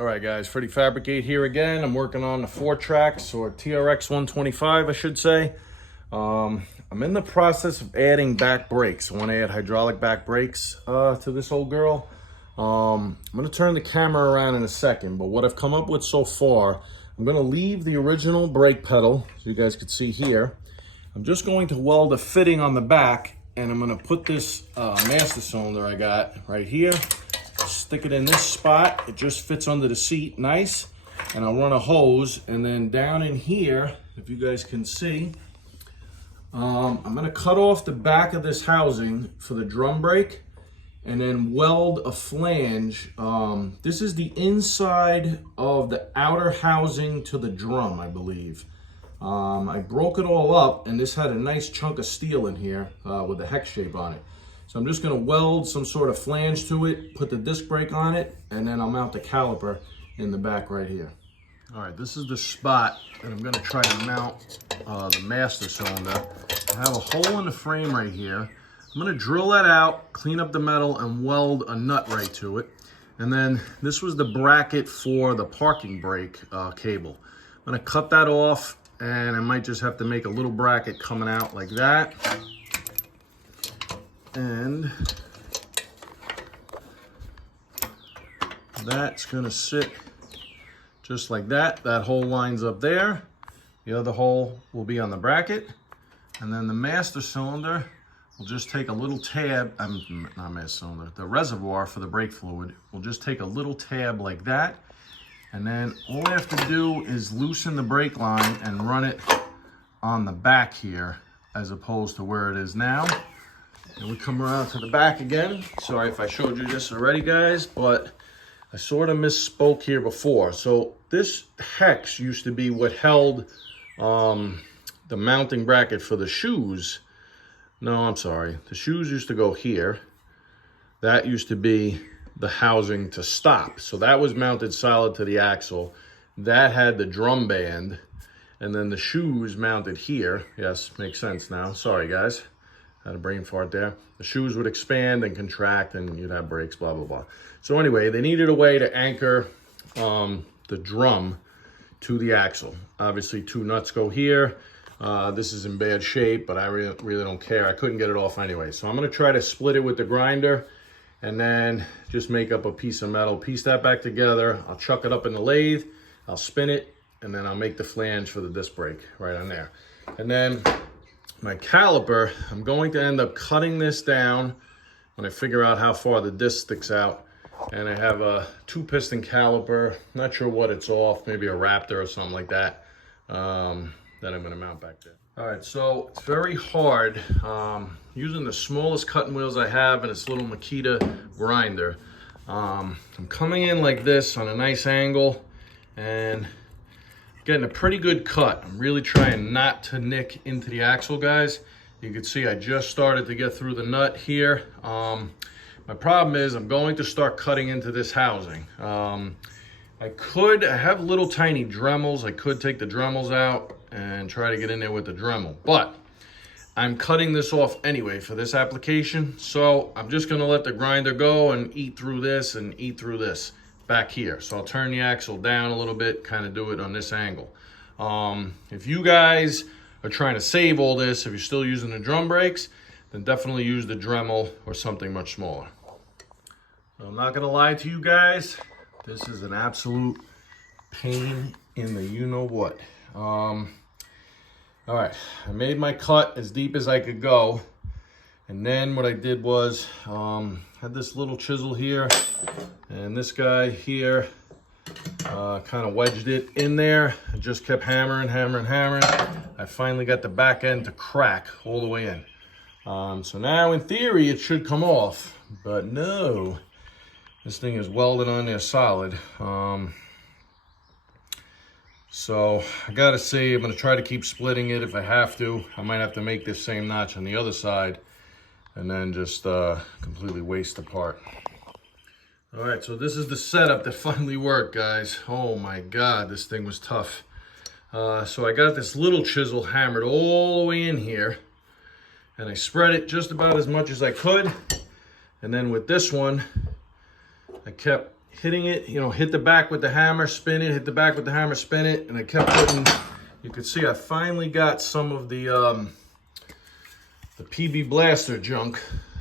All right, guys, Freddie Fabricate here again. I'm working on the 4-tracks, or TRX 125, I should say. I'm in the process of adding back brakes. I want to add hydraulic back brakes to this old girl. I'm going to turn the camera around in a second, but what I've come up with so far, I'm going to leave the original brake pedal, so you guys can see here. I'm just going to weld a fitting on the back, and I'm going to put this master cylinder I got right here. Stick it in this spot. It just fits under the seat, nice. And I'll run a hose, and then down in here, if you guys can see, I'm gonna cut off the back of this housing for the drum brake, and then weld a flange. This is the inside of the outer housing to the drum, I believe. I broke it all up, and this had a nice chunk of steel in here with a hex shape on it. So I'm just gonna weld some sort of flange to it, put the disc brake on it, and then I'll mount the caliper in the back right here. All right, this is the spot that I'm gonna try to mount the master cylinder. I have a hole in the frame right here. I'm gonna drill that out, clean up the metal, and weld a nut right to it. And then this was the bracket for the parking brake cable. I'm gonna cut that off, and I might just have to make a little bracket coming out like that. And that's gonna sit just like that. That hole lines up there. The other hole will be on the bracket. And then the master cylinder will just take a little tab, not master cylinder, the reservoir for the brake fluid will just take a little tab like that. And then all I have to do is loosen the brake line and run it on the back here as opposed to where it is now. And we come around to the back again. Sorry if I showed you this already, guys, but I sort of misspoke here before. So this hex used to be what held the mounting bracket for the shoes. No, I'm sorry. The shoes used to go here. That used to be the housing to stop. So that was mounted solid to the axle. That had the drum band. And then the shoes mounted here. Yes, makes sense now. Sorry, guys. Had a brain fart there. The shoes would expand and contract, and you'd have brakes, blah, blah, blah. So anyway, they needed a way to anchor the drum to the axle. Obviously, 2 nuts go here. This is in bad shape, but I really don't care. I couldn't get it off anyway. So I'm gonna try to split it with the grinder and then just make up a piece of metal, piece that back together. I'll chuck it up in the lathe, I'll spin it, and then I'll make the flange for the disc brake right on there. And then my caliper, I'm going to end up cutting this down when I figure out how far the disc sticks out. And I have a 2-piston caliper, not sure what it's off, maybe a Raptor or something like that, that I'm gonna mount back there. All right, so it's very hard using the smallest cutting wheels I have and this little Makita grinder. I'm coming in like this on a nice angle and getting a pretty good cut. I'm really trying not to nick into the axle, guys. You can see I just started to get through the nut here. My problem is I'm going to start cutting into this housing. I have little tiny Dremels. I could take the Dremels out and try to get in there with the Dremel, but I'm cutting this off anyway for this application. So I'm just gonna let the grinder go and eat through this and eat through this back here. So I'll turn the axle down a little bit, kind of do it on this angle. If you guys are trying to save all this, if you're still using the drum brakes, then definitely use the Dremel or something much smaller. So I'm not gonna lie to you guys, this is an absolute pain in the you-know-what. All right, I made my cut as deep as I could go. And then what I did was, had this little chisel here, and this guy here kind of wedged it in there. I just kept hammering. I finally got the back end to crack all the way in. So now in theory it should come off, but no, this thing is welded on there solid. So I gotta see, I'm gonna try to keep splitting it if I have to. I might have to make this same notch on the other side and then just completely waste the part. All right, so this is the setup that finally worked, guys. Oh my God, this thing was tough. So I got this little chisel hammered all the way in here, and I spread it just about as much as I could. And then with this one, I kept hitting it, you know, hit the back with the hammer, spin it, hit the back with the hammer, spin it, and I kept putting, you could see I finally got some of the PB Blaster junk.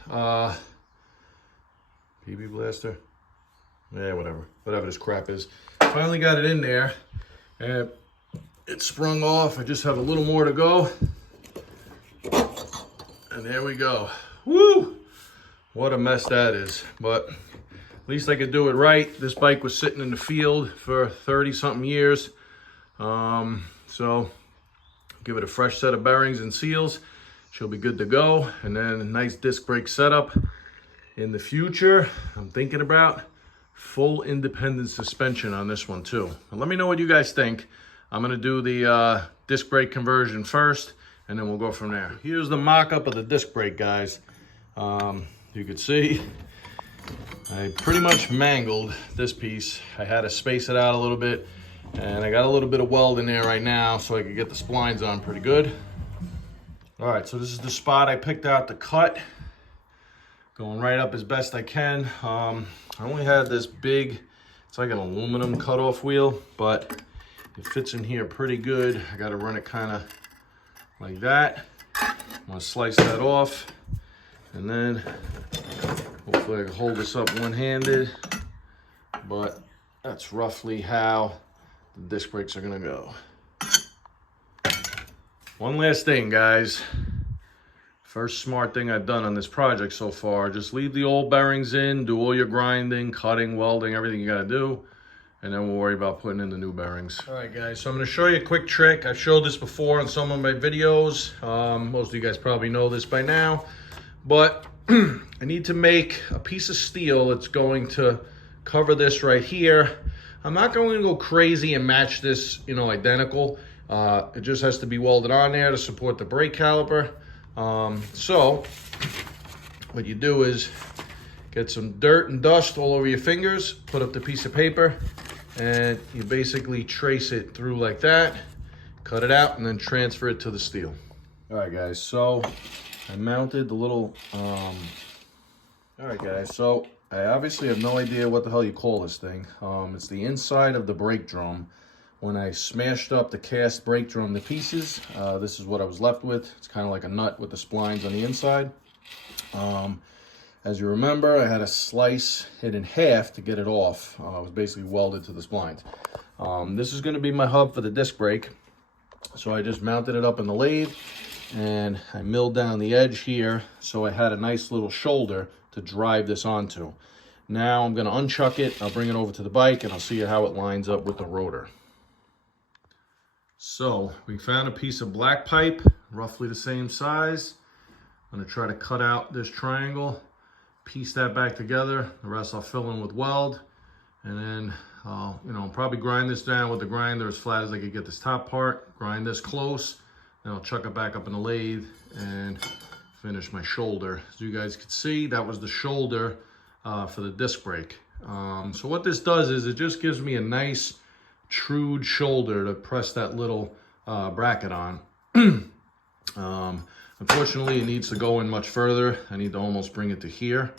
PB Blaster? Yeah, whatever this crap is. Finally got it in there, and it sprung off. I just have a little more to go. And there we go. Woo! What a mess that is. But at least I could do it right. This bike was sitting in the field for 30-something years. So give it a fresh set of bearings and seals. She'll be good to go. And then a nice disc brake setup. In the future, I'm thinking about full independent suspension on this one too. And let me know what you guys think. I'm gonna do the disc brake conversion first, and then we'll go from there. Here's the mock-up of the disc brake, guys. You can see I pretty much mangled this piece. I had to space it out a little bit, and I got a little bit of weld in there right now so I could get the splines on pretty good. All right, so this is the spot I picked out to cut. Going right up as best I can. I only had this big, it's like an aluminum cutoff wheel, but it fits in here pretty good. I gotta run it kind of like that. I'm gonna slice that off, and then hopefully I can hold this up one-handed, but that's roughly how the disc brakes are gonna go. One last thing, guys. First smart thing I've done on this project so far, just leave the old bearings in, do all your grinding, cutting, welding, everything you gotta do, and then we'll worry about putting in the new bearings. All right, guys, so I'm gonna show you a quick trick. I've showed this before on some of my videos. Most of you guys probably know this by now, but I need to make a piece of steel that's going to cover this right here. I'm not going to go crazy and match this, you know, identical. It just has to be welded on there to support the brake caliper. So what you do is get some dirt and dust all over your fingers, put up the piece of paper, and you basically trace it through like that, cut it out, and then transfer it to the steel. All right, guys, so I mounted the little, all right, guys, so I obviously have no idea what the hell you call this thing. It's the inside of the brake drum. When I smashed up the cast brake drum to pieces, this is what I was left with. It's kind of like a nut with the splines on the inside. As you remember, I had a slice it in half to get it off. It was basically welded to the splines. This is going to be my hub for the disc brake. So I just mounted it up in the lathe, and I milled down the edge here, so I had a nice little shoulder to drive this onto. Now I'm going to unchuck it, I'll bring it over to the bike, and I'll see how it lines up with the rotor. So we found a piece of black pipe, roughly the same size. I'm going to try to cut out this triangle, piece that back together. The rest I'll fill in with weld, and then I'll, you know, probably grind this down with the grinder as flat as I could get this top part, grind this close, then I'll chuck it back up in the lathe and finish my shoulder. As you guys can see, that was the shoulder for the disc brake. So what this does is it just gives me a nice trued shoulder to press that little bracket on. Unfortunately, it needs to go in much further. I need to almost bring it to here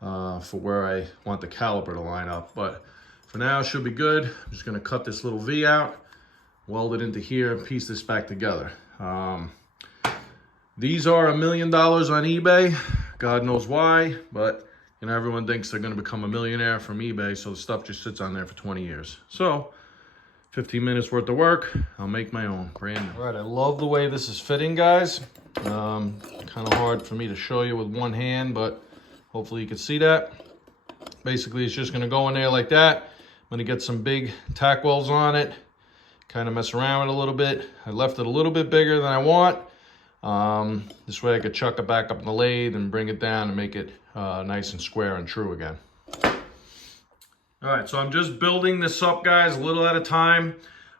for where I want the caliper to line up. But for now, it should be good. I'm just gonna cut this little V out, weld it into here, and piece this back together. These are $1 million on eBay. God knows why, but you know, everyone thinks they're gonna become a millionaire from eBay, so the stuff just sits on there for 20 years. So 15 minutes worth of work, I'll make my own, brand new. All right, I love the way this is fitting, guys. Kind of hard for me to show you with one hand, but hopefully you can see that. Basically, it's just gonna go in there like that. I'm gonna get some big tack welds on it, kind of mess around with it a little bit. I left it a little bit bigger than I want. This way I could chuck it back up in the lathe and bring it down and make it nice and square and true again. All right, so I'm just building this up, guys, a little at a time.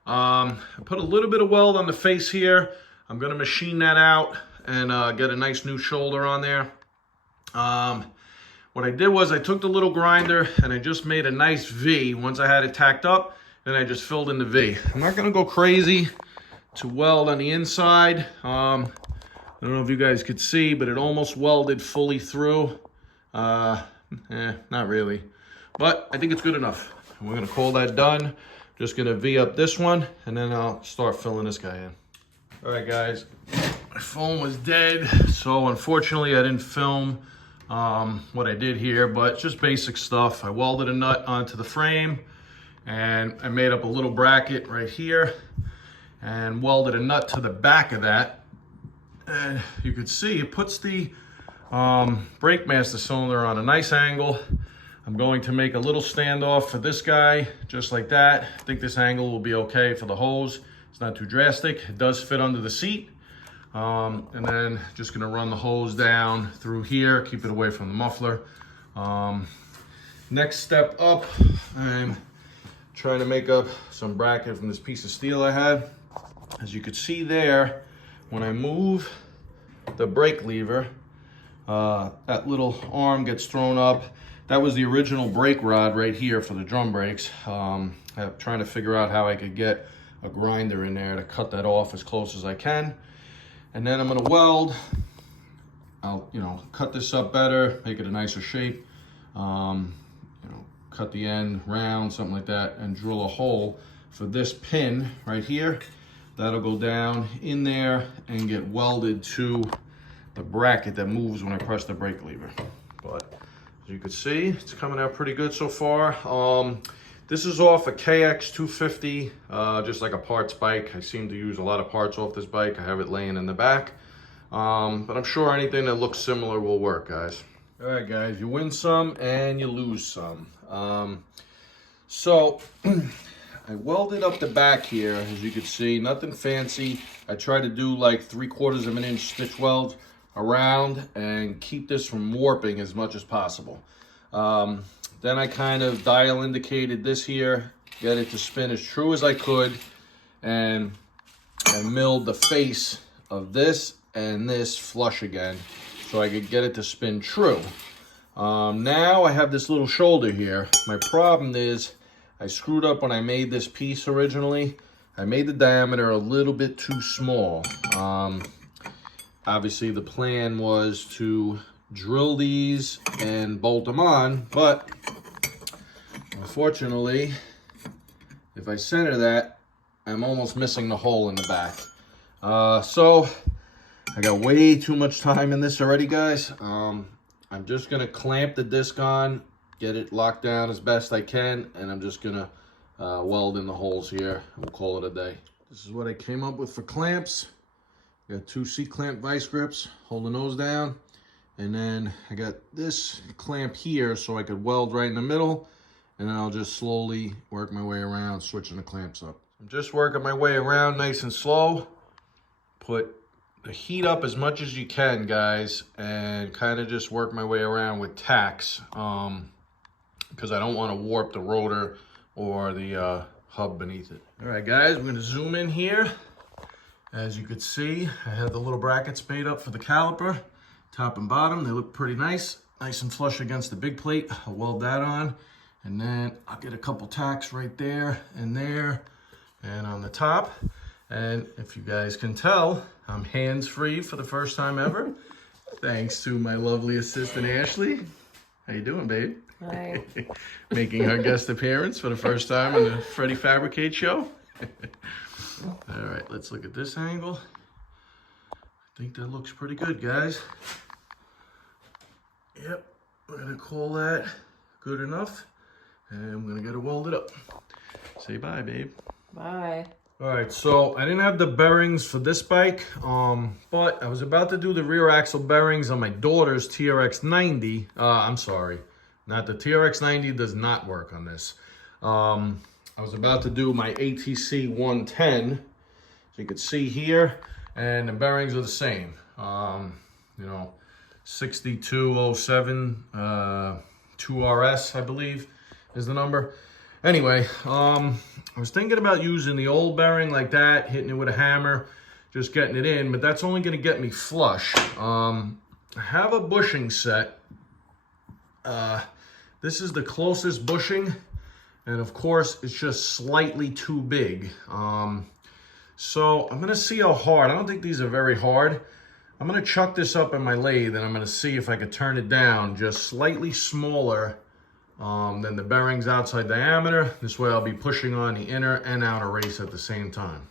I put a little bit of weld on the face here. I'm gonna machine that out and get a nice new shoulder on there. What I did was I took the little grinder and I just made a nice V. Once I had it tacked up, then I just filled in the V. I'm not gonna go crazy to weld on the inside. I don't know if you guys could see, but it almost welded fully through. Not really. but I think it's good enough. And we're gonna call that done. Just gonna V up this one, and then I'll start filling this guy in. All right, guys, my phone was dead, so unfortunately I didn't film what I did here, but just basic stuff. I welded a nut onto the frame, and I made up a little bracket right here, and welded a nut to the back of that. And you can see it puts the brake master cylinder on a nice angle. I'm going to make a little standoff for this guy, just like that. I think this angle will be okay for the hose. It's not too drastic. It does fit under the seat. And then just gonna run the hose down through here, keep it away from the muffler. Next step up, I'm trying to make up some bracket from this piece of steel I had. As you can see there, when I move the brake lever, that little arm gets thrown up. That was the original brake rod right here for the drum brakes. I'm trying to figure out how I could get a grinder in there to cut that off as close as I can. And then I'm gonna weld. I'll, cut this up better, make it a nicer shape. Cut the end round, something like that, and drill a hole for this pin right here. That'll go down in there and get welded to the bracket that moves when I press the brake lever. But as you can see, it's coming out pretty good so far. This is off a KX250, just like a parts bike. I seem to use a lot of parts off this bike. I have it laying in the back. But I'm sure anything that looks similar will work, guys. All right, guys, you win some and you lose some. So I welded up the back here, as you can see, nothing fancy. I tried to do like 3/4 of an inch stitch weld around and keep this from warping as much as possible. Then I kind of dial indicated this here, get it to spin as true as I could, and I milled the face of this and this flush again so I could get it to spin true. Now I have this little shoulder here. My problem is I screwed up when I made this piece originally. I made the diameter a little bit too small. Obviously the plan was to drill these and bolt them on, but unfortunately, if I center that, I'm almost missing the hole in the back. So I got way too much time in this already, guys. I'm just gonna clamp the disc on, get it locked down as best I can, and I'm just gonna weld in the holes here. We'll call it a day. This is what I came up with for clamps. Got 2 C-clamp vice grips holding those down. And then I got this clamp here so I could weld right in the middle. And then I'll just slowly work my way around, switching the clamps up. I'm just working my way around nice and slow. Put the heat up as much as you can, guys, and kind of just work my way around with tacks. Because I don't want to warp the rotor or the hub beneath it. All right, guys, I'm gonna zoom in here. As you can see, I have the little brackets made up for the caliper, top and bottom. They look pretty nice and flush against the big plate. I'll weld that on, and then I'll get a couple tacks right there and on the top. And if you guys can tell, I'm hands-free for the first time ever, thanks to my lovely assistant, Ashley. How you doing, babe? Hi. Making her guest appearance for the first time on the Freddie Fabricate show. All right, let's look at this angle. I think that looks pretty good, guys. Yep, we're gonna call that good enough, and I'm gonna get it welded up. Say bye, babe. Bye. All right, so I didn't have the bearings for this bike, but I was about to do the rear axle bearings on my daughter's TRX 90. I'm sorry, not the TRX 90 does not work on this. I was about to do my ATC 110, so you can see here, and the bearings are the same. 6207 2RS, I believe, is the number. Anyway, I was thinking about using the old bearing like that, hitting it with a hammer, just getting it in, but that's only going to get me flush. I have a bushing set. This is the closest bushing. And of course, it's just slightly too big. So I'm gonna see how hard. I don't think these are very hard. I'm gonna chuck this up in my lathe and I'm gonna see if I could turn it down just slightly smaller Then the bearings outside diameter. This way I'll be pushing on the inner and outer race at the same time.